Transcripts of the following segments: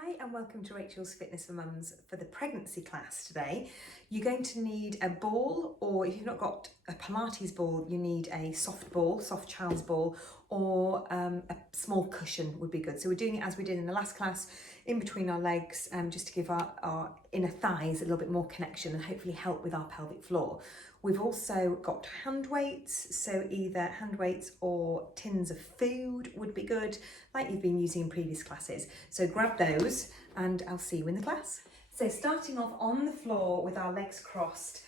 Hi and welcome to Rachel's Fitness for Mums for the pregnancy class today. You're going to need a ball, or if you've not got a Pilates ball, you need a soft ball, soft child's ball, or a small cushion would be good. So we're doing it as we did in the last class, in between our legs, just to give our inner thighs a little bit more connection and hopefully help with our pelvic floor. We've also got hand weights, so either hand weights or tins of food would be good, like you've been using in previous classes. So grab those and I'll see you in the class. So starting off on the floor with our legs crossed,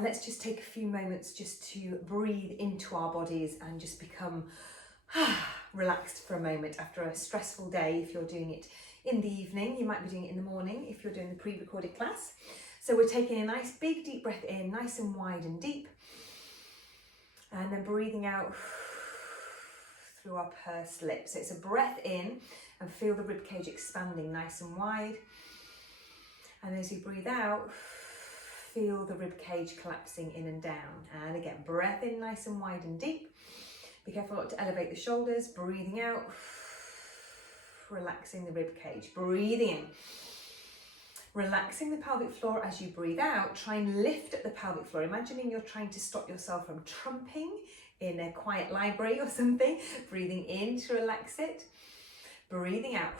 let's just take a few moments just to breathe into our bodies and just become relaxed for a moment after a stressful day. If you're doing it in the evening, you might be doing it in the morning if you're doing the pre-recorded class. So we're taking a nice big deep breath in, nice and wide and deep, and then breathing out through our pursed lips. So it's a breath in and feel the ribcage expanding nice and wide, and as you breathe out, feel the ribcage collapsing in and down. And again, breath in nice and wide and deep. Be careful not to elevate the shoulders. Breathing out, relaxing the ribcage. Breathing in, relaxing the pelvic floor. As you breathe out, try and lift at the pelvic floor, imagining you're trying to stop yourself from trumping in a quiet library or something. Breathing in to relax it, breathing out,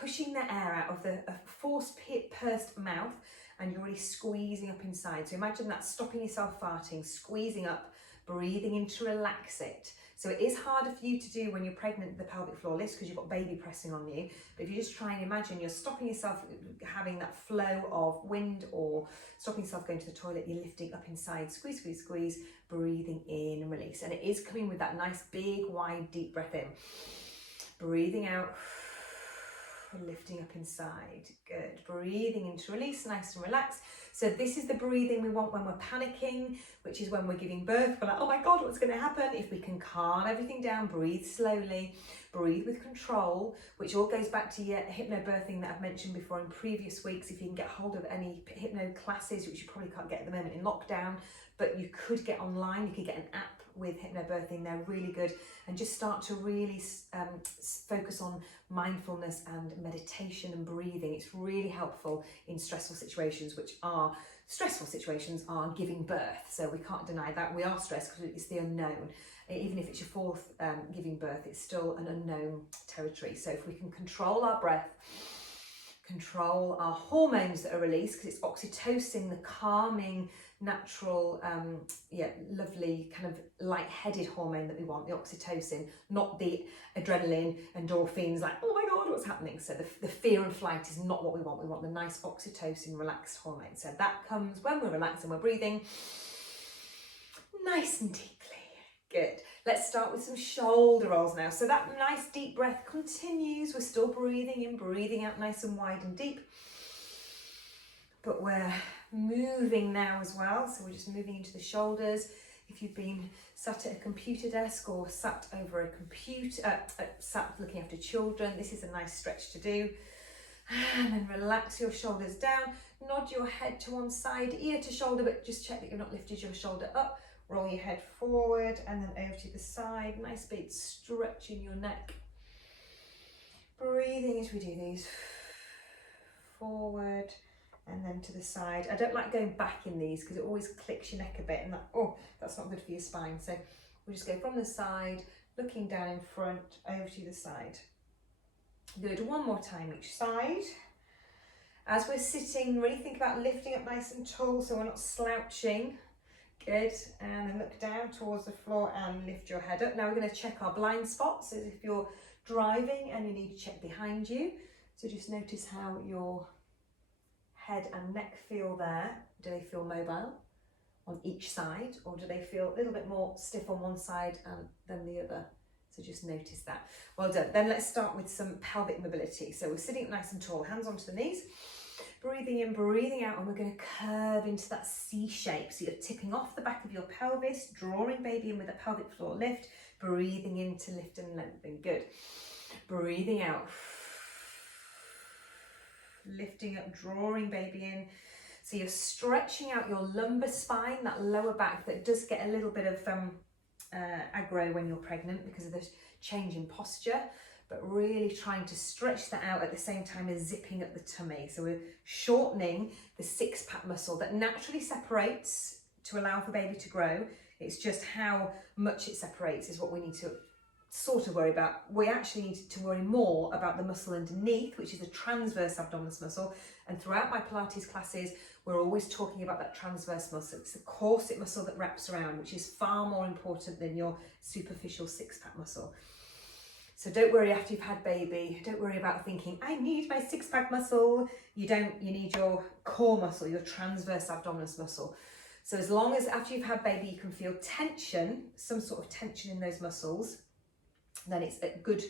pushing the air out of the forced pursed mouth, and you're really squeezing up inside. So imagine that, stopping yourself farting, squeezing up, breathing in to relax it. So it is harder for you to do when you're pregnant, the pelvic floor lifts, because you've got baby pressing on you. But if you just try and imagine you're stopping yourself having that flow of wind, or stopping yourself going to the toilet, you're lifting up inside, squeeze, squeeze, squeeze, breathing in and release. And it is coming with that nice, big, wide, deep breath in. Breathing out, lifting up inside. Good. Breathing in to release, nice and relaxed. So this is the breathing we want when we're panicking, which is when we're giving birth. We're like, oh my God, what's going to happen? If we can calm everything down, breathe slowly, breathe with control, which all goes back to your hypnobirthing that I've mentioned before in previous weeks. If you can get hold of any hypno classes, which you probably can't get at the moment in lockdown, but you could get online, you could get an app with hypnobirthing, they're really good, and just start to really focus on mindfulness and meditation and breathing. It's really helpful in stressful situations, which are giving birth. So we can't deny that we are stressed because it's the unknown. Even if it's your fourth giving birth, it's still an unknown territory. So if we can control our breath, control our hormones that are released, because it's oxytocin, the calming, natural, lovely kind of light-headed hormone that we want, the oxytocin, not the adrenaline, endorphins, like, oh my God, what's happening? So the fear and flight is not what we want. We want the nice oxytocin, relaxed hormone. So that comes when we're relaxed and we're breathing nice and deeply. Good. Let's start with some shoulder rolls now. So that nice deep breath continues. We're still breathing in, breathing out nice and wide and deep. But we're moving now as well. So we're just moving into the shoulders. If you've been sat at a computer desk or sat over a computer, sat looking after children, this is a nice stretch to do. And then relax your shoulders down. Nod your head to one side, ear to shoulder, but just check that you've not lifted your shoulder up. Roll your head forward and then over to the side. Nice big stretch in your neck. Breathing as we do these. Forward and then to the side. I don't like going back in these because it always clicks your neck a bit, and that's not good for your spine. So we'll just go from the side, looking down in front, over to the side. Good. One more time each side. As we're sitting, really think about lifting up nice and tall so we're not slouching. Good. And then look down towards the floor and lift your head up. Now we're going to check our blind spots, as if you're driving and you need to check behind you. So just notice how your head and neck feel there. Do they feel mobile on each side, or do they feel a little bit more stiff on one side than the other? So just notice that. Well done. Then let's start with some pelvic mobility. So we're sitting up nice and tall, hands onto the knees. Breathing in, breathing out, and we're going to curve into that C shape. So you're tipping off the back of your pelvis, drawing baby in with a pelvic floor lift, breathing in to lift and lengthen. Good. Breathing out. Lifting up, drawing baby in. So you're stretching out your lumbar spine, that lower back that does get a little bit of aggro when you're pregnant because of the change in posture. but really trying to stretch that out at the same time as zipping up the tummy. So we're shortening the six-pack muscle that naturally separates to allow for baby to grow. It's just how much it separates is what we need to sort of worry about. We actually need to worry more about the muscle underneath, which is the transverse abdominis muscle. And throughout my Pilates classes, we're always talking about that transverse muscle. It's the corset muscle that wraps around, which is far more important than your superficial six-pack muscle. So don't worry after you've had baby. Don't worry about thinking, I need my six-pack muscle. You don't, you need your core muscle, your transverse abdominis muscle. So as long as after you've had baby, you can feel tension, some sort of tension in those muscles, then it's a good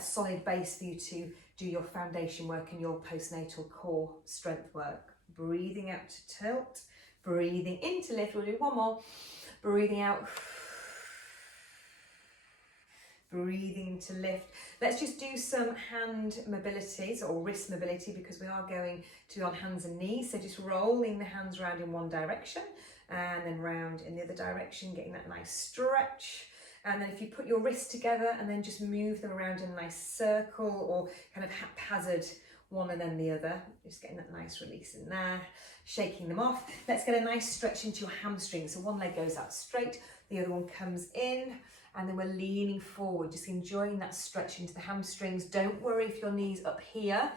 solid base for you to do your foundation work and your postnatal core strength work. Breathing out to tilt, breathing in to lift. We'll do one more. Breathing out. Breathing to lift. Let's just do some hand mobilities or wrist mobility because we are going to be on hands and knees. So just rolling the hands around in one direction and then round in the other direction, getting that nice stretch. And then if you put your wrists together and then just move them around in a nice circle or kind of haphazard, one and then the other, just getting that nice release in there, shaking them off. Let's get a nice stretch into your hamstrings. So one leg goes out straight, the other one comes in, and then we're leaning forward, just enjoying that stretch into the hamstrings. Don't worry if your knee's up here.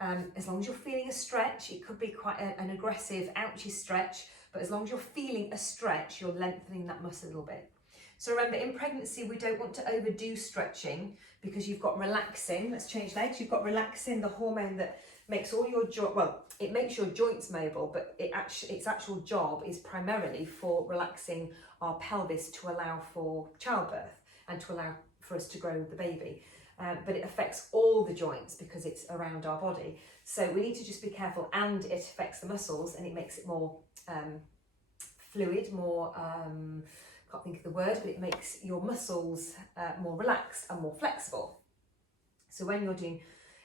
As long as you're feeling a stretch, it could be quite an aggressive, ouchy stretch, but as long as you're feeling a stretch, you're lengthening that muscle a little bit. So remember, in pregnancy, we don't want to overdo stretching because you've got relaxin. Let's change legs. You've got relaxin, the hormone that makes all your it makes your joints mobile, but its actual job is primarily for relaxing our pelvis to allow for childbirth and to allow for us to grow the baby. But it affects all the joints because it's around our body. So we need to just be careful, and it affects the muscles and it makes it more fluid, more, can't think of the word, but it makes your muscles more relaxed and more flexible. So when you're doing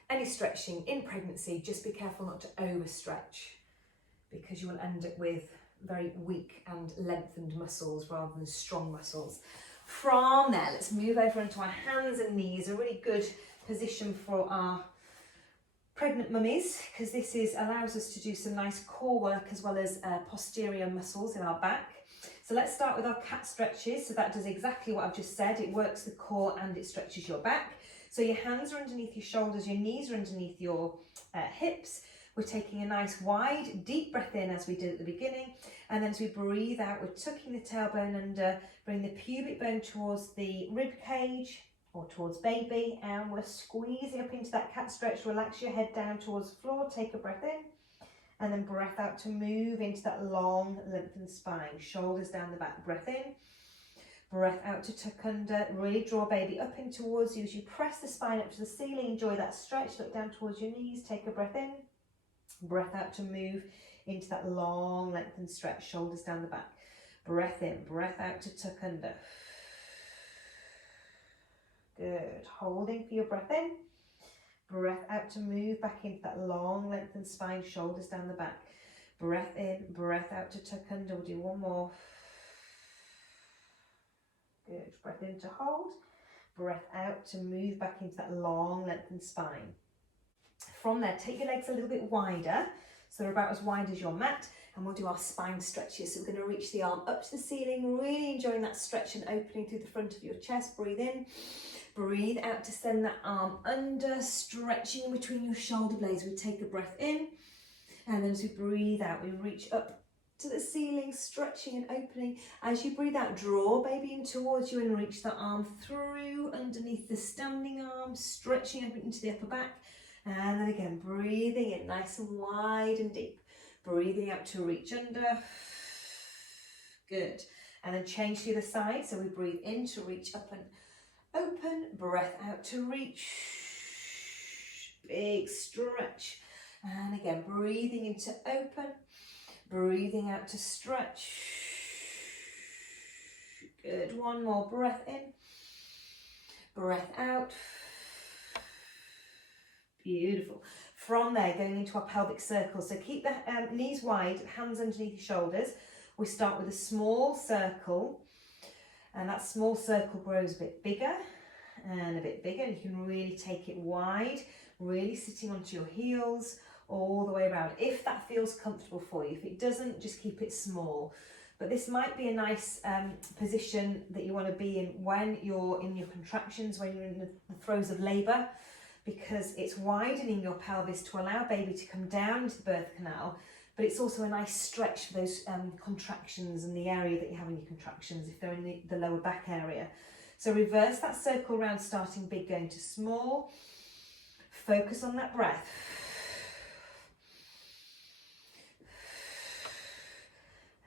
any stretching in pregnancy, just be careful not to overstretch because you will end up with very weak and lengthened muscles rather than strong muscles. From there, let's move over into our hands and knees, a really good position for our pregnant mummies because this allows us to do some nice core work as well as posterior muscles in our back. So let's start with our cat stretches. So that does exactly what I've just said. It works the core and it stretches your back. So your hands are underneath your shoulders, your knees are underneath your hips. We're taking a nice wide, deep breath in as we did at the beginning. And then as we breathe out, we're tucking the tailbone under, bring the pubic bone towards the rib cage or towards baby. And we're squeezing up into that cat stretch. Relax your head down towards the floor. Take a breath in. And then breath out to move into that long, lengthened spine. Shoulders down the back. Breath in. Breath out to tuck under. Really draw baby up in towards you as you press the spine up to the ceiling. Enjoy that stretch. Look down towards your knees. Take a breath in. Breath out to move into that long, lengthened stretch. Shoulders down the back. Breath in. Breath out to tuck under. Good. Holding for your breath in. Breath out to move back into that long, lengthened spine, shoulders down the back. Breath in, breath out to tuck under. We'll do one more. Good. Breath in to hold. Breath out to move back into that long, lengthened spine. From there, take your legs a little bit wider. So they're about as wide as your mat. And we'll do our spine stretches. So we're going to reach the arm up to the ceiling, really enjoying that stretch and opening through the front of your chest. Breathe in. Breathe out to send that arm under, stretching in between your shoulder blades. We take a breath in, and then as we breathe out, we reach up to the ceiling, stretching and opening. As you breathe out, draw baby in towards you and reach that arm through underneath the standing arm, stretching up into the upper back. And then again, breathing in nice and wide and deep. Breathing out to reach under. Good. And then change to the other side. So we breathe in to reach up and open, breath out to reach, big stretch, and again breathing in to open, breathing out to stretch. Good. One more breath in, breath out. Beautiful. From there, going into our pelvic circle. So keep the knees wide, hands underneath your shoulders. We start with a small circle. And that small circle grows a bit bigger and a bit bigger. You can really take it wide, really sitting onto your heels all the way around, if that feels comfortable for you. If it doesn't, just keep it small. But this might be a nice position that you want to be in when you're in your contractions, when you're in the throes of labour, because it's widening your pelvis to allow baby to come down into the birth canal, but it's also a nice stretch for those contractions and the area that you have in your contractions, if they're in the lower back area. So reverse that circle around, starting big, going to small. Focus on that breath.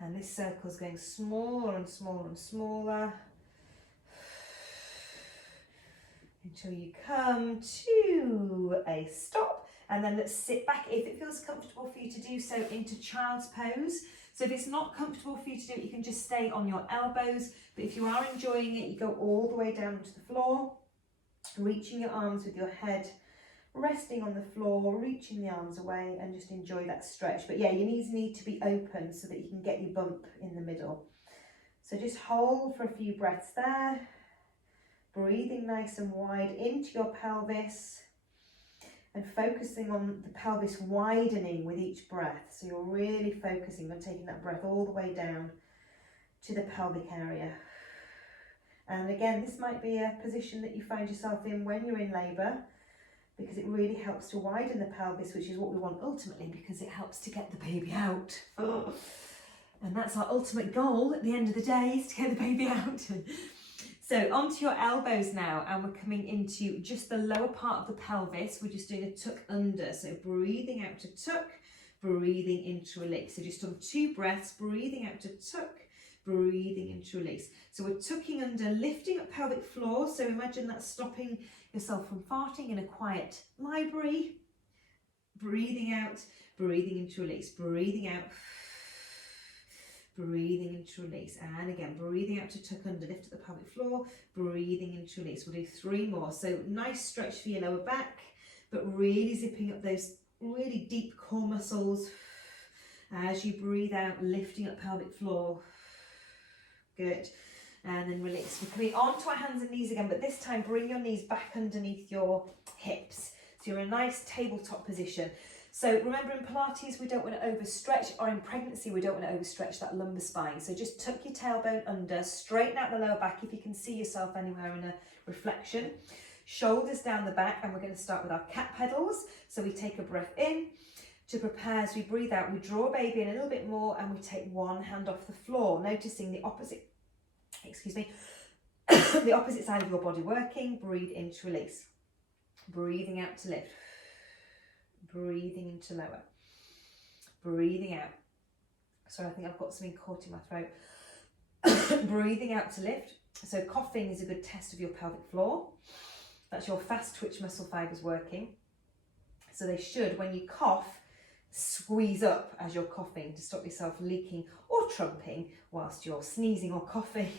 And this circle is going smaller and smaller and smaller until you come to a stop. And then let's sit back, if it feels comfortable for you to do so, into child's pose. So if it's not comfortable for you to do it, you can just stay on your elbows. But if you are enjoying it, you go all the way down to the floor, reaching your arms with your head resting on the floor, reaching the arms away, and just enjoy that stretch. But yeah, your knees need to be open so that you can get your bump in the middle. So just hold for a few breaths there, breathing nice and wide into your pelvis and focusing on the pelvis widening with each breath. So you're really focusing on taking that breath all the way down to the pelvic area. And again, this might be a position that you find yourself in when you're in labour, because it really helps to widen the pelvis, which is what we want ultimately, because it helps to get the baby out. And that's our ultimate goal at the end of the day, is to get the baby out. So onto your elbows now, and we're coming into just the lower part of the pelvis. We're just doing a tuck under. So breathing out to tuck, breathing in to release. So just on 2 breaths, breathing out to tuck, breathing in to release. So we're tucking under, lifting up pelvic floor. So imagine that stopping yourself from farting in a quiet library. Breathing out, breathing into release, breathing out, breathing into release, and again breathing out to tuck under, lift up the pelvic floor, breathing into release. We'll do 3 more. So nice stretch for your lower back, but really zipping up those really deep core muscles as you breathe out, lifting up pelvic floor. Good. And then release. We're coming onto our hands and knees again, but this time bring your knees back underneath your hips. So you're in a nice tabletop position. So remember, in Pilates, we don't want to overstretch, or in pregnancy, we don't want to overstretch that lumbar spine. So just tuck your tailbone under, straighten out the lower back if you can see yourself anywhere in a reflection. Shoulders down the back, and we're going to start with our cat pedals. So we take a breath in. To prepare, as we breathe out, we draw baby in a little bit more, and we take one hand off the floor, noticing the opposite, the opposite side of your body working. Breathe in to release. Breathing out to lift. Breathing into lower. Breathing out. Sorry, I think I've got something caught in my throat. Breathing out to lift. So coughing is a good test of your pelvic floor. That's your fast twitch muscle fibers working. So they should, when you cough, squeeze up as you're coughing to stop yourself leaking or trumping whilst you're sneezing or coughing.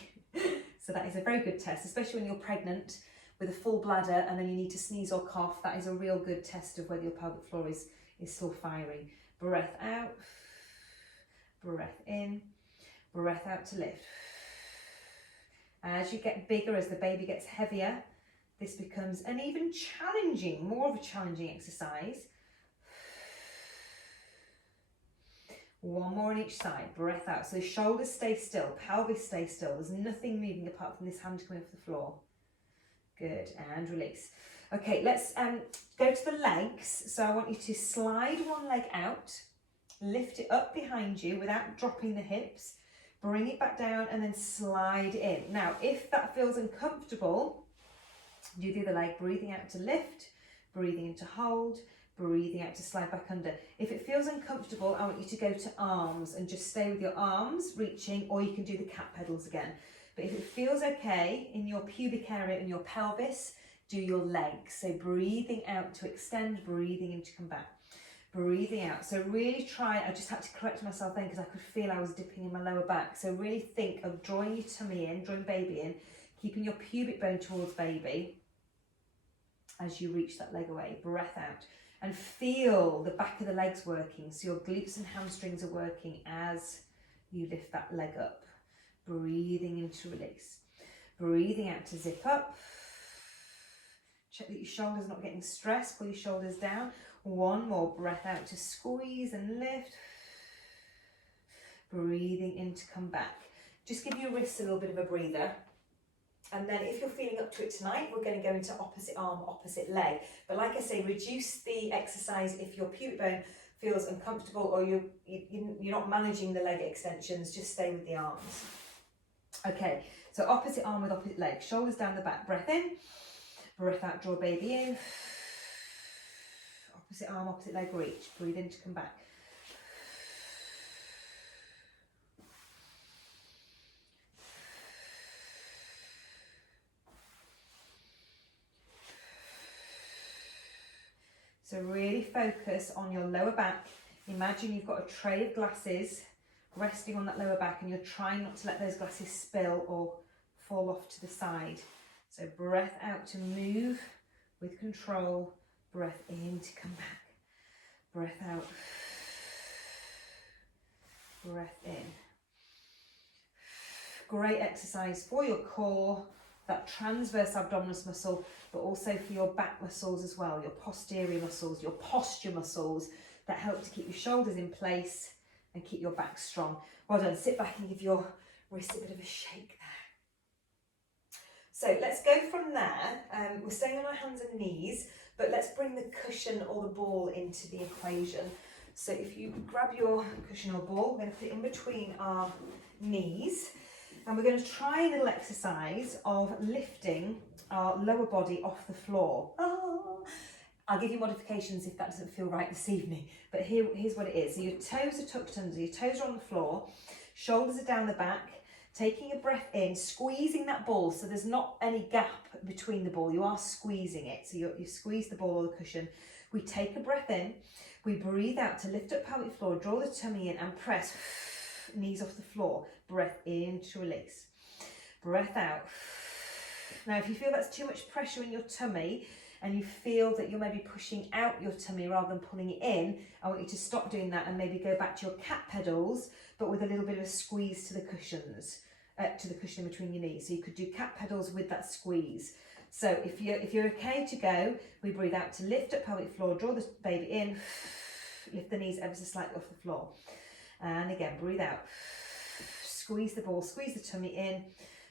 So that is a very good test, especially when you're pregnant with a full bladder and then you need to sneeze or cough. That is a real good test of whether your pelvic floor is still firing. Breath out, breath in, breath out to lift. As you get bigger, as the baby gets heavier, this becomes an even challenging, more of a challenging exercise. One more on each side. Breath out. So the shoulders stay still, pelvis stay still. There's nothing moving apart from this hand coming off the floor. Good, and release. Okay, let's go to the legs. So I want you to slide one leg out, lift it up behind you without dropping the hips, bring it back down, and then slide in. Now, if that feels uncomfortable, do the other leg, breathing out to lift, breathing in to hold, breathing out to slide back under. If it feels uncomfortable, I want you to go to arms and just stay with your arms reaching, or you can do the cat pedals again. But if it feels okay in your pubic area and your pelvis, do your legs. So breathing out to extend, breathing in to come back. Breathing out. So really try, I just had to correct myself then because I could feel I was dipping in my lower back. So really think of drawing your tummy in, drawing baby in, keeping your pubic bone towards baby as you reach that leg away. Breath out. And feel the back of the legs working. So your glutes and hamstrings are working as you lift that leg up. Breathing in to release. Breathing out to zip up. Check that your shoulders are not getting stressed. Pull your shoulders down. One more breath out to squeeze and lift. Breathing in to come back. Just give your wrists a little bit of a breather. And then if you're feeling up to it tonight, we're going to go into opposite arm, opposite leg. But like I say, reduce the exercise if your pubic bone feels uncomfortable or you're not managing the leg extensions. Just stay with the arms. Okay, so opposite arm with opposite leg. Shoulders down the back. Breath in. Breath out, draw baby in. Opposite arm, opposite leg, reach. Breathe in to come back. So really focus on your lower back. Imagine you've got a tray of glasses resting on that lower back and you're trying not to let those glasses spill or fall off to the side. So breath out to move with control. Breath in to come back. Breath out. Breath in. Great exercise for your core, that transverse abdominis muscle, but also for your back muscles as well, your posterior muscles, your posture muscles that help to keep your shoulders in place and keep your back strong. Well done. Sit back and give your wrists a bit of a shake there. So let's go from there. We're staying on our hands and knees, but let's bring the cushion or the ball into the equation. So if you grab your cushion or ball, we're going to put it in between our knees. And we're going to try a little exercise of lifting our lower body off the floor. Oh, I'll give you modifications if that doesn't feel right this evening. But here's what it is. So your toes are tucked under, your toes are on the floor, shoulders are down the back, taking a breath in, squeezing that ball so there's not any gap between the ball. You are squeezing it. So you squeeze the ball or the cushion. We take a breath in, we breathe out to lift up pelvic floor, draw the tummy in and press. Knees off the floor. Breath in to release. Breath out. Now if you feel that's too much pressure in your tummy and you feel that you're maybe pushing out your tummy rather than pulling it in, I want you to stop doing that and maybe go back to your cat pedals, but with a little bit of a squeeze to the cushions, to the cushion in between your knees. So you could do cat pedals with that squeeze. So if you're okay to go, we breathe out to lift up pelvic floor, draw the baby in, lift the knees ever so slightly off the floor. And again, breathe out. Squeeze the ball, squeeze the tummy in,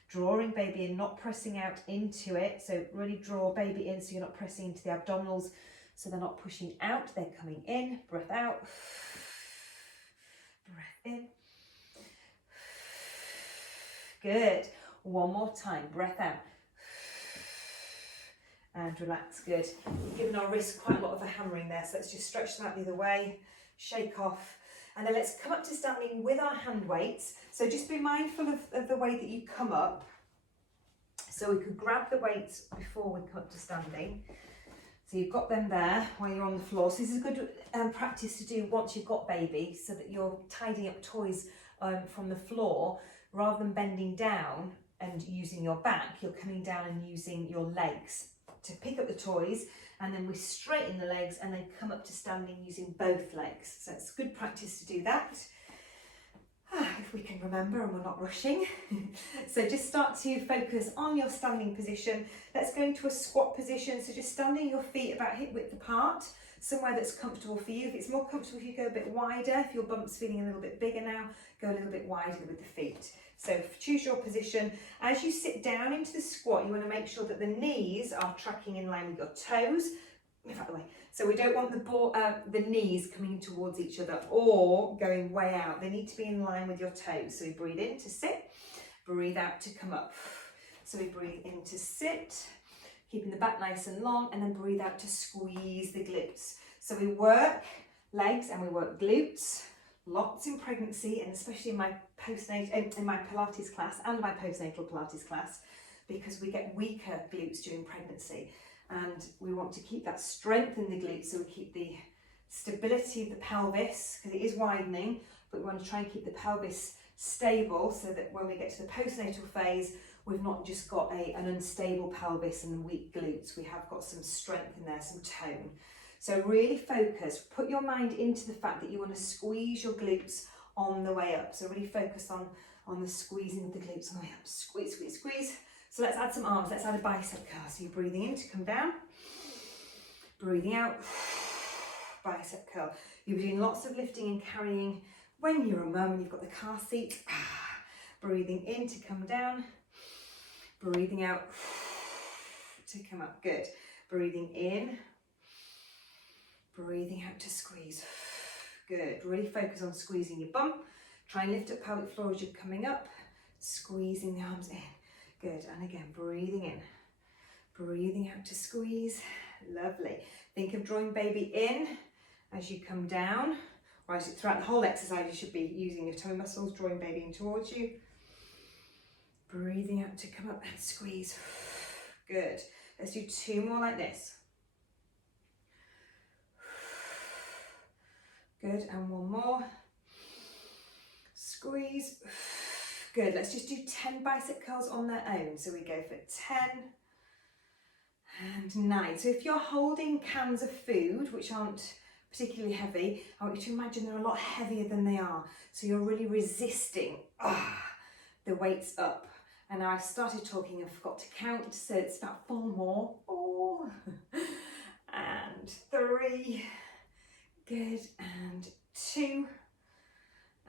drawing baby in, not pressing out into it. So really draw baby in so you're not pressing into the abdominals, so they're not pushing out, they're coming in. Breath out. Breath in. Good. One more time. Breath out. And relax. Good. We've given our wrists quite a lot of a hammering there, so let's just stretch them out the other way, shake off. And then let's come up to standing with our hand weights. So just be mindful of the way that you come up. So we could grab the weights before we come up to standing. So you've got them there while you're on the floor. So this is a good practice to do once you've got baby, so that you're tidying up toys from the floor. Rather than bending down and using your back, you're coming down and using your legs to pick up the toys, and then we straighten the legs and then come up to standing using both legs. So it's good practice to do that, if we can remember and we're not rushing. So just start to focus on your standing position. Let's go into a squat position. So just standing your feet about hip width apart, somewhere that's comfortable for you. If it's more comfortable if you go a bit wider, if your bump's feeling a little bit bigger now, go a little bit wider with the feet. So choose your position. As you sit down into the squat, you want to make sure that the knees are tracking in line with your toes. Move out the way. So we don't want the knees coming towards each other or going way out. They need to be in line with your toes. So we breathe in to sit, breathe out to come up. So we breathe in to sit, keeping the back nice and long, and then breathe out to squeeze the glutes. So we work legs and we work glutes. Lots in pregnancy, and especially in my Pilates class and my postnatal Pilates class, because we get weaker glutes during pregnancy, and we want to keep that strength in the glutes, so we keep the stability of the pelvis, because it is widening, but we want to try and keep the pelvis stable so that when we get to the postnatal phase, we've not just got an unstable pelvis and weak glutes. We have got some strength in there, some tone. So really focus, put your mind into the fact that you want to squeeze your glutes on the way up. So really focus on the squeezing of the glutes on the way up. Squeeze, squeeze, squeeze. So let's add some arms. Let's add a bicep curl. So you're breathing in to come down, breathing out, bicep curl. You're doing lots of lifting and carrying when you're a mum and you've got the car seat. Breathing in to come down, breathing out to come up. Good. Breathing in, breathing out to squeeze. Good. Really focus on squeezing your bum. Try and lift up pelvic floor as you're coming up, squeezing the arms in. Good. And again, breathing in, breathing out to squeeze. Lovely. Think of drawing baby in as you come down, or as throughout the whole exercise you should be using your tummy muscles, drawing baby in towards you. Breathing out to come up and squeeze. Good. Let's do 2 more like this. Good, and 1 more. Squeeze. Good, let's just do 10 bicep curls on their own. So we go for 10 and 9. So if you're holding cans of food, which aren't particularly heavy, I want you to imagine they're a lot heavier than they are. So you're really resisting the weights up. And now I started talking and forgot to count, so it's about 4 more. 4 and 3. Good, and 2.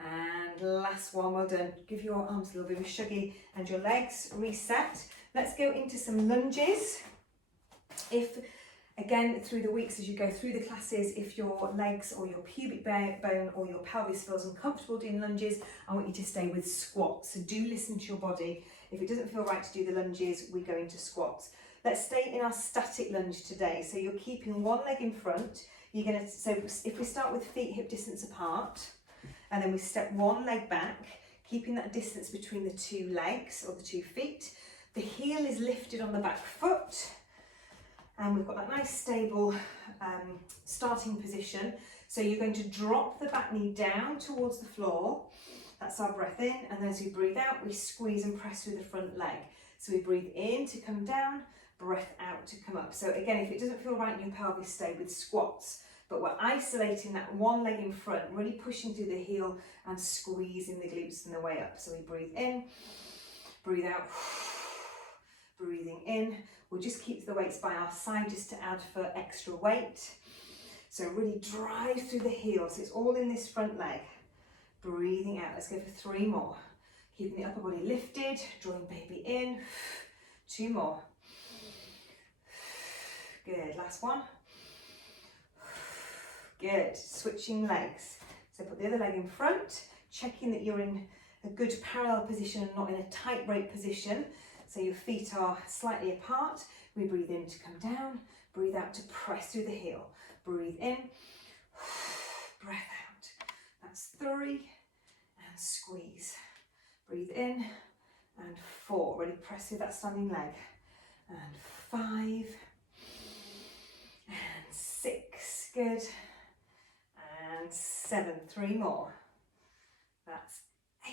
And last one, well done. Give your arms a little bit of a shuggy and your legs reset. Let's go into some lunges. If, again, through the weeks as you go through the classes, if your legs or your pubic bone or your pelvis feels uncomfortable doing lunges, I want you to stay with squats. So do listen to your body. If it doesn't feel right to do the lunges, we go into squats. Let's stay in our static lunge today. So you're keeping one leg in front. You're going to, so if we start with feet hip distance apart, and then we step one leg back, keeping that distance between the 2 legs or the 2 feet. The heel is lifted on the back foot, and we've got that nice stable starting position. So you're going to drop the back knee down towards the floor. That's our breath in, and then as we breathe out, we squeeze and press through the front leg. So we breathe in to come down, breath out to come up. So again, if it doesn't feel right in your pelvis, stay with squats. But we're isolating that one leg in front, really pushing through the heel and squeezing the glutes on the way up. So we breathe in, breathe out, breathing in. We'll just keep the weights by our side just to add for extra weight. So really drive through the heel. So it's all in this front leg. Breathing out. Let's go for 3 more. Keeping the upper body lifted, drawing baby in. 2 more. Good. Last one. Good. Switching legs. So put the other leg in front, checking that you're in a good parallel position and not in a tightrope position. So your feet are slightly apart. We breathe in to come down, breathe out to press through the heel. Breathe in, breath out. That's 3, and squeeze. Breathe in, and 4. Really press through that standing leg. And 5, and 6. Good. And 7, 3 more. That's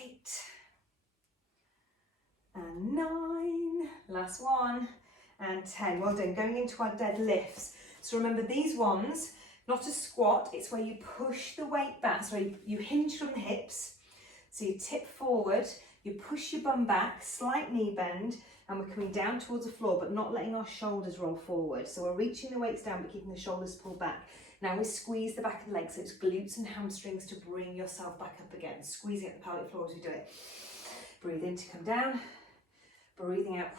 8. And 9, last one, and 10. Well done. Going into our deadlifts. So remember these ones, not a squat, it's where you push the weight back. So you hinge from the hips, so you tip forward, you push your bum back, slight knee bend, and we're coming down towards the floor, but not letting our shoulders roll forward. So we're reaching the weights down, but keeping the shoulders pulled back. Now we squeeze the back of the legs, so it's glutes and hamstrings to bring yourself back up again, squeezing at the pelvic floor as we do it. Breathe in to come down, breathing out,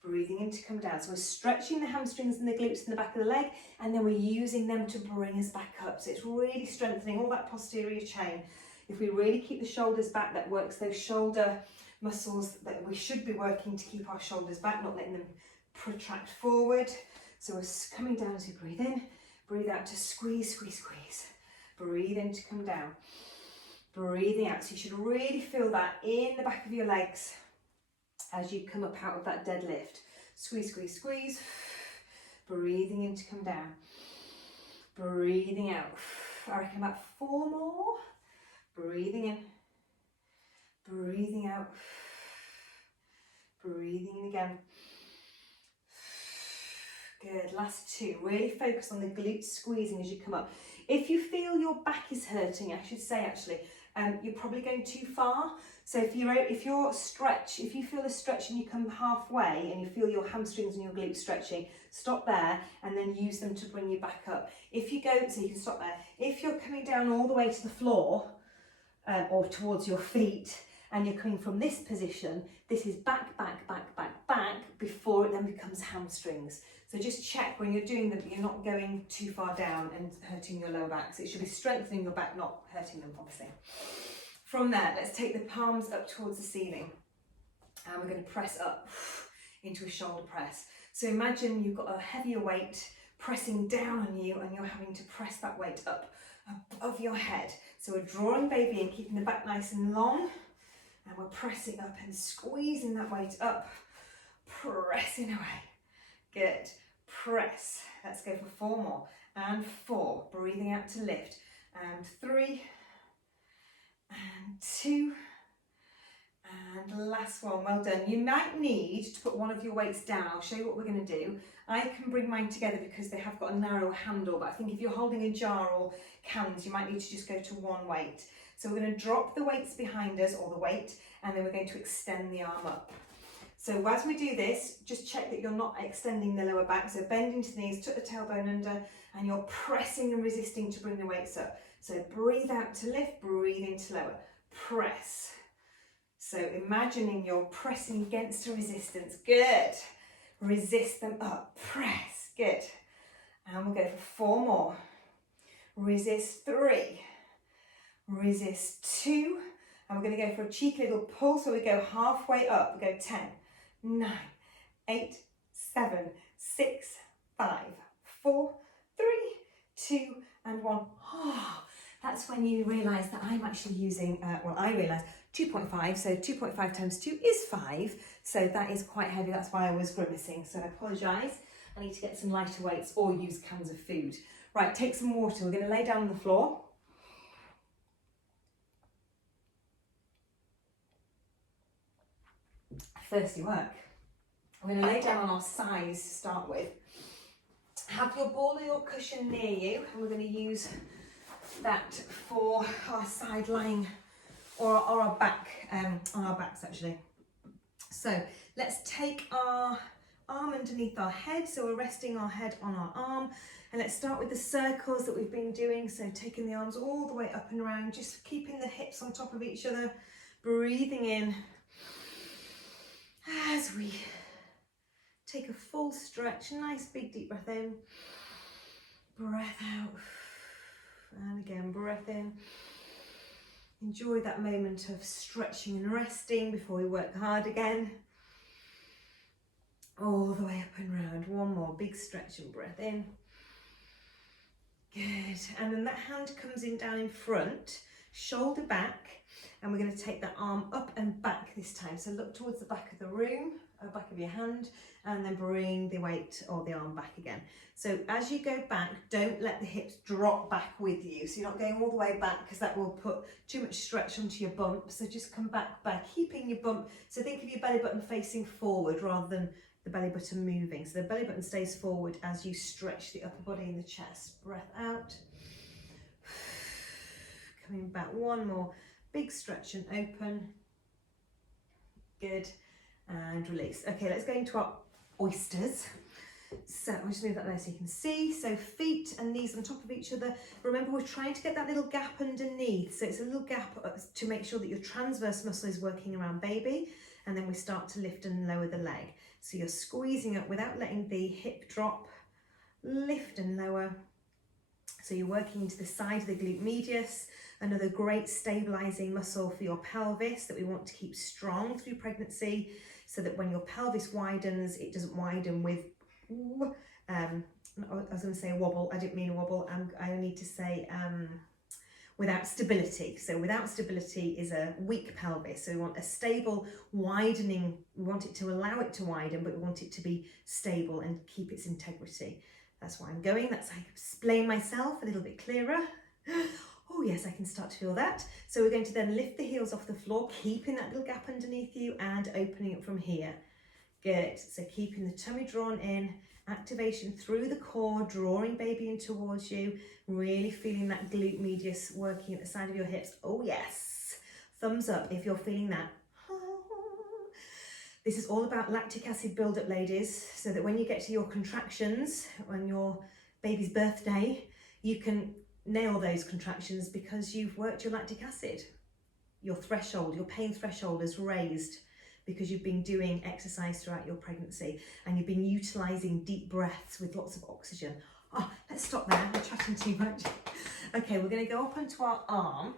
breathing in to come down. So we're stretching the hamstrings and the glutes in the back of the leg, and then we're using them to bring us back up. So it's really strengthening all that posterior chain. If we really keep the shoulders back, that works those shoulder muscles that we should be working to keep our shoulders back, not letting them protract forward. So we're coming down as we breathe in, breathe out to squeeze, squeeze, squeeze. Breathe in to come down. Breathing out. So you should really feel that in the back of your legs as you come up out of that deadlift. Squeeze, squeeze, squeeze. Breathing in to come down. Breathing out. I reckon about 4 more. Breathing in. Breathing out. Breathing in again. Good, last 2. Really focus on the glutes squeezing as you come up. If you feel your back is hurting, I should say actually, you're probably going too far. So if you feel a stretch and you come halfway and you feel your hamstrings and your glutes stretching, stop there and then use them to bring you back up. If you go, so you can stop there. If you're coming down all the way to the floor or towards your feet and you're coming from this position, this is back, back, back, back, back before it then becomes hamstrings. So just check when you're doing them that you're not going too far down and hurting your lower back. So it should be strengthening your back, not hurting them, obviously. From there, let's take the palms up towards the ceiling and we're going to press up into a shoulder press. So imagine you've got a heavier weight pressing down on you and you're having to press that weight up above your head. So we're drawing baby in, keeping the back nice and long, and we're pressing up and squeezing that weight up, pressing away. Good. Press. Let's go for 4 more. And 4. Breathing out to lift. And 3. And 2. And last one. Well done. You might need to put one of your weights down. I'll show you what we're going to do. I can bring mine together because they have got a narrow handle, but I think if you're holding a jar or cans, you might need to just go to one weight. So we're going to drop the weights behind us, or the weight, and then we're going to extend the arm up. So as we do this, just check that you're not extending the lower back. So bend into the knees, tuck the tailbone under, and you're pressing and resisting to bring the weights up. So breathe out to lift, breathe in to lower, press. So imagining you're pressing against a resistance, good. Resist them up, press, good. And we'll go for 4 more. Resist 3, resist 2, and we're going to go for a cheeky little pull, so we go halfway up. We go 10, 9, 8, 7, 6, 5, 4, 3, 2, and 1. Oh, that's when you realise that I'm actually using, I realised 2.5, so 2.5 times 2 is 5, so that is quite heavy. That's why I was grimacing, so I apologise. I need to get some lighter weights or use cans of food. Right, take some water. We're going to lay down on the floor. Thirsty work. We're going to lay down on our sides to start with. Have your ball or your cushion near you, and we're going to use that for our side lying or our back, on our backs actually. So let's take our arm underneath our head, so we're resting our head on our arm, and let's start with the circles that we've been doing. So taking the arms all the way up and around, just keeping the hips on top of each other, breathing in as we take a full stretch. Nice big deep breath in, breath out, and again breath in. Enjoy that moment of stretching and resting before we work hard again. All the way up and round. One more big stretch and breath in. Good. And then that hand comes in down in front, shoulder back, and we're going to take that arm up and back this time. So look towards the back of the room, back of your hand, and then bring the weight or the arm back again. So as you go back, don't let the hips drop back with you. So you're not going all the way back, because that will put too much stretch onto your bump. So just come back, keeping your bump. So think of your belly button facing forward rather than the belly button moving. So the belly button stays forward as you stretch the upper body and the chest. Breath out. Coming back, one more big stretch and open. Good. And release. Okay, let's go into our oysters. So I'll just move that there so you can see. So feet and knees on top of each other. Remember, we're trying to get that little gap underneath. So it's a little gap to make sure that your transverse muscle is working around baby. And then we start to lift and lower the leg. So you're squeezing up without letting the hip drop. Lift and lower. So you're working into the side of the glute medius, another great stabilizing muscle for your pelvis that we want to keep strong through pregnancy, so that when your pelvis widens, it doesn't widen with, I was going to say a wobble, I didn't mean a wobble, I need to say without stability. So without stability is a weak pelvis. So we want a stable widening, we want it to allow it to widen, but we want it to be stable and keep its integrity. That's why I'm going, that's how I explain myself a little bit clearer. Oh yes, I can start to feel that. So we're going to then lift the heels off the floor, keeping that little gap underneath you and opening it from here. Good. So keeping the tummy drawn in, activation through the core, drawing baby in towards you, really feeling that glute medius working at the side of your hips. Oh yes. Thumbs up if you're feeling that. This is all about lactic acid buildup, ladies, so that when you get to your contractions, on your baby's birthday, you can nail those contractions because you've worked your lactic acid. Your threshold, your pain threshold is raised because you've been doing exercise throughout your pregnancy and you've been utilising deep breaths with lots of oxygen. Oh, let's stop there, we're chatting too much. Okay, we're going to go up onto our arm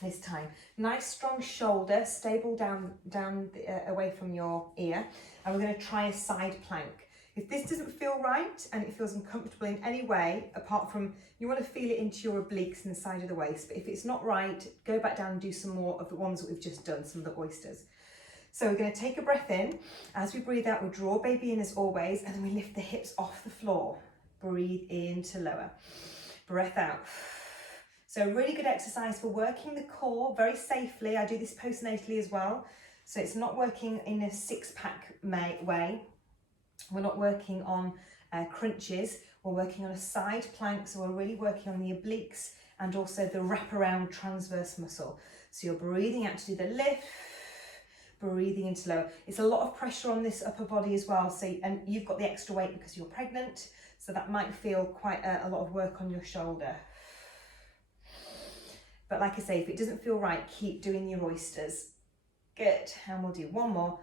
this time. Nice strong shoulder, stable down away from your ear, and we're going to try a side plank. If this doesn't feel right and it feels uncomfortable in any way, apart from you want to feel it into your obliques and the side of the waist, but if it's not right, go back down and do some more of the ones that we've just done, some of the oysters. So we're going to take a breath in. As we breathe out, we draw baby in as always, and then we lift the hips off the floor. Breathe in to lower. Breath out. So a really good exercise for working the core very safely. I do this postnatally as well. So it's not working in a six-pack way. We're not working on crunches. We're working on a side plank. So we're really working on the obliques and also the wraparound transverse muscle. So you're breathing out to do the lift, breathing into lower. It's a lot of pressure on this upper body as well. So, and you've got the extra weight because you're pregnant. So that might feel quite a lot of work on your shoulder. But like I say, if it doesn't feel right, keep doing your oysters. Good, and we'll do one more.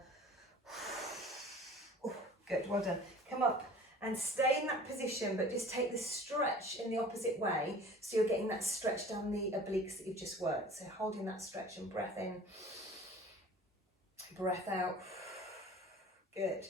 Good, well done. Come up and stay in that position, but just take the stretch in the opposite way. So you're getting that stretch down the obliques that you've just worked. So holding that stretch and breath in, breath out. Good.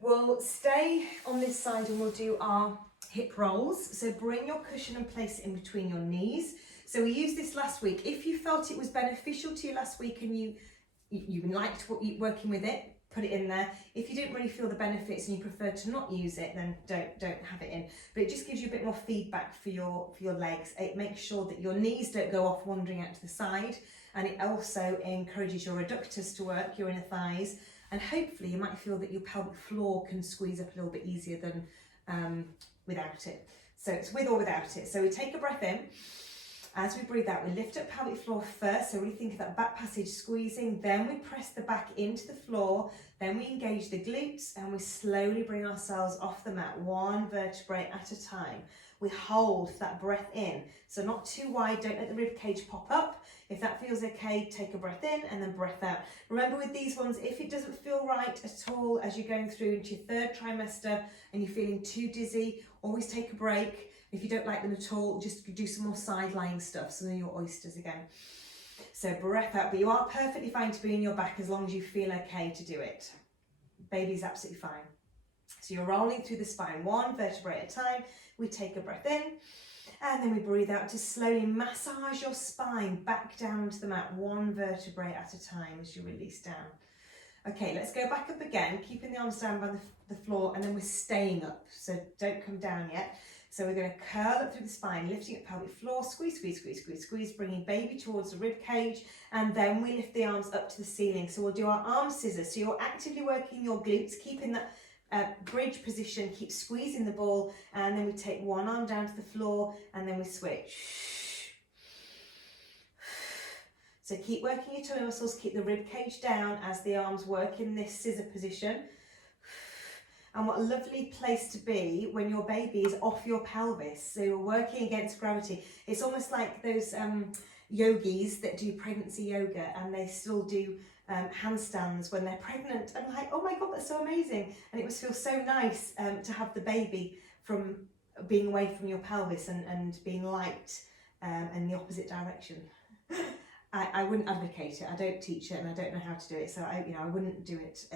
We'll stay on this side and we'll do our hip rolls. So bring your cushion and place it in between your knees. So we used this last week. If you felt it was beneficial to you last week and you liked working with it, put it in there. If you didn't really feel the benefits and you prefer to not use it, then don't have it in. But it just gives you a bit more feedback for your legs. It makes sure that your knees don't go off wandering out to the side, and it also encourages your adductors to work, your inner thighs, and hopefully you might feel that your pelvic floor can squeeze up a little bit easier than without it. So it's with or without it. So we take a breath in. As we breathe out, we lift up pelvic floor first, so really think of that back passage squeezing, then we press the back into the floor, then we engage the glutes and we slowly bring ourselves off the mat, one vertebrae at a time. We hold that breath in, so not too wide, don't let the rib cage pop up. If that feels okay, take a breath in and then breath out. Remember with these ones, if it doesn't feel right at all as you're going through into your third trimester and you're feeling too dizzy, always take a break. If you don't like them at all, just do some more side lying stuff, some of your oysters again. So breath out, but you are perfectly fine to be in your back as long as you feel okay to do it. Baby's absolutely fine. So you're rolling through the spine, one vertebrae at a time. We take a breath in and then we breathe out to slowly massage your spine back down to the mat, one vertebrae at a time as you release down. Okay, let's go back up again, keeping the arms down by the floor, and then we're staying up, so don't come down yet. So we're going to curl up through the spine, lifting up pelvic floor, squeeze, squeeze, squeeze, squeeze, squeeze, bringing baby towards the rib cage, and then we lift the arms up to the ceiling. So we'll do our arm scissors. So you're actively working your glutes, keeping that bridge position, keep squeezing the ball, and then we take one arm down to the floor, and then we switch. So keep working your tummy muscles, keep the rib cage down as the arms work in this scissor position. And what a lovely place to be when your baby is off your pelvis. So you're working against gravity. It's almost like those yogis that do pregnancy yoga and they still do handstands when they're pregnant. And I'm like, oh my God, that's so amazing. And it must feel so nice to have the baby from being away from your pelvis and being light in the opposite direction. I wouldn't advocate it. I don't teach it and I don't know how to do it. So I wouldn't do it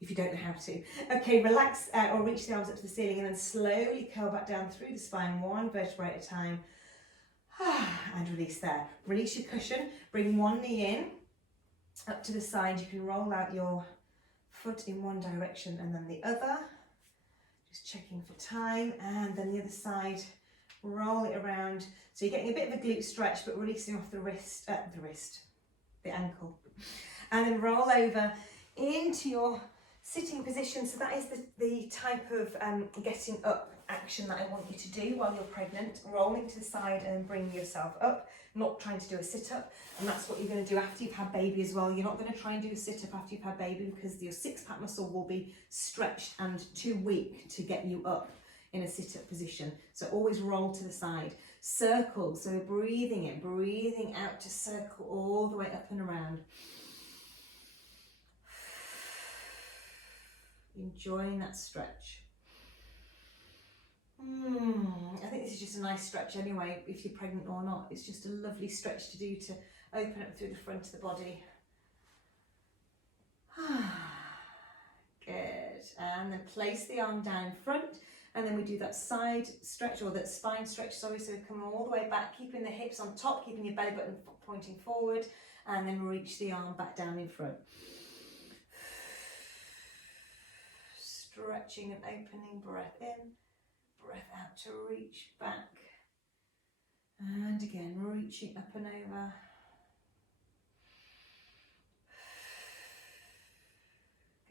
if you don't know how to. Okay, relax or reach the arms up to the ceiling and then slowly curl back down through the spine, one vertebrae at a time. And release there. Release your cushion, bring one knee in, up to the side. You can roll out your foot in one direction and then the other. Just checking for time. And then the other side, roll it around. So you're getting a bit of a glute stretch, but releasing off the ankle. And then roll over into your Sitting position, so that is the type of getting up action that I want you to do while you're pregnant, rolling to the side and bringing yourself up, not trying to do a sit-up. And that's what you're going to do after you've had baby as well. You're not going to try and do a sit-up after you've had baby, because your six-pack muscle will be stretched and too weak to get you up in a sit-up position. So always roll to the side. Circle, so we're breathing in, breathing out to circle all the way up and around. Enjoying that stretch. I think this is just a nice stretch anyway, if you're pregnant or not. It's just a lovely stretch to do to open up through the front of the body. Good. And then place the arm down in front, and then we do that side stretch, or that spine stretch, sorry. So we come all the way back, keeping the hips on top, keeping your belly button pointing forward, and then reach the arm back down in front. Stretching and opening, breath in, breath out to reach back. And again, reaching up and over.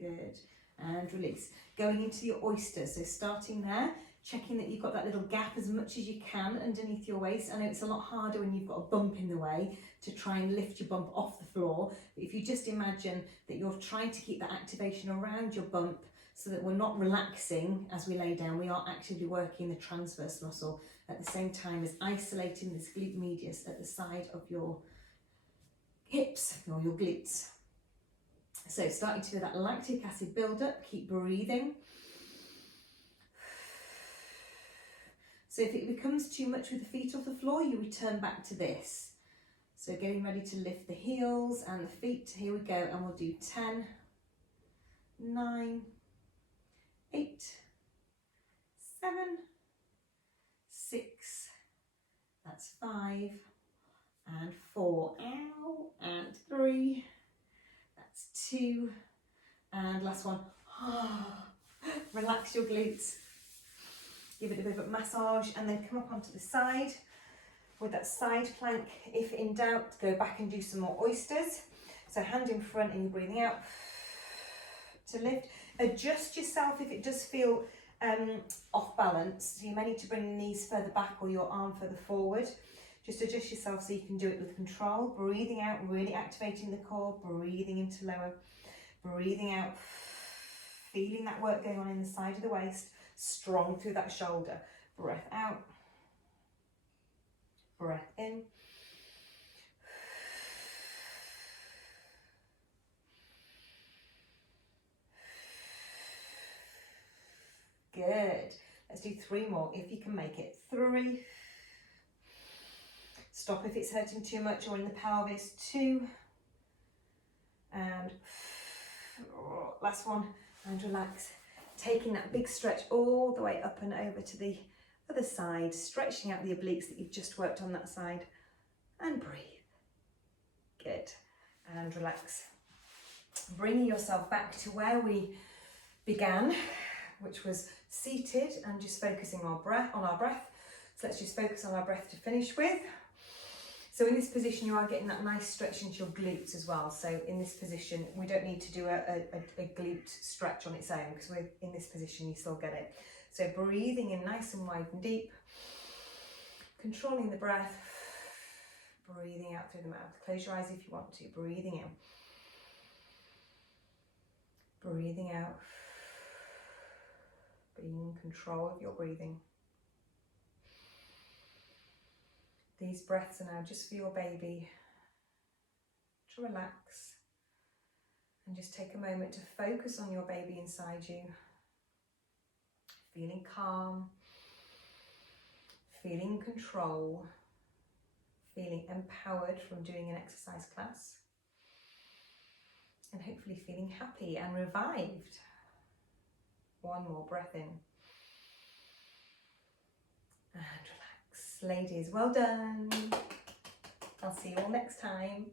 Good. And release. Going into your oysters. So starting there, checking that you've got that little gap as much as you can underneath your waist. I know it's a lot harder when you've got a bump in the way to try and lift your bump off the floor. But if you just imagine that you're trying to keep that activation around your bump, so that we're not relaxing as we lay down, we are actively working the transverse muscle at the same time as isolating this glute medius at the side of your hips or your glutes. So starting to feel that lactic acid build up, keep breathing. So if it becomes too much with the feet off the floor, you return back to this. So getting ready to lift the heels and the feet. Here we go, and we'll do 10, 9, 8, 7, 6, that's 5, and 4, ow, and 3, that's 2, and last one. Relax your glutes, give it a bit of a massage, and then come up onto the side with that side plank. If in doubt, go back and do some more oysters. So hand in front and you're breathing out to lift. Adjust yourself if it does feel off balance. So you may need to bring the knees further back or your arm further forward. Just adjust yourself so you can do it with control. Breathing out, really activating the core. Breathing into lower. Breathing out. Feeling that work going on in the side of the waist. Strong through that shoulder. Breath out. Breath in. Good. Let's do 3 more if you can make it. 3. Stop if it's hurting too much or in the pelvis. 2. And last one. And relax. Taking that big stretch all the way up and over to the other side. Stretching out the obliques that you've just worked on that side. And breathe. Good. And relax. Bringing yourself back to where we began, which was seated and just focusing on our breath. So let's just focus on our breath to finish with. So in this position, you are getting that nice stretch into your glutes as well. So in this position, we don't need to do a glute stretch on its own, because we're in this position, you still get it. So breathing in nice and wide and deep, controlling the breath, breathing out through the mouth. Close your eyes if you want to. Breathing in, breathing out. Being in control of your breathing. These breaths are now just for your baby to relax and just take a moment to focus on your baby inside you. Feeling calm, feeling control, feeling empowered from doing an exercise class, and hopefully feeling happy and revived. 1 more breath in. And relax. Ladies, well done. I'll see you all next time.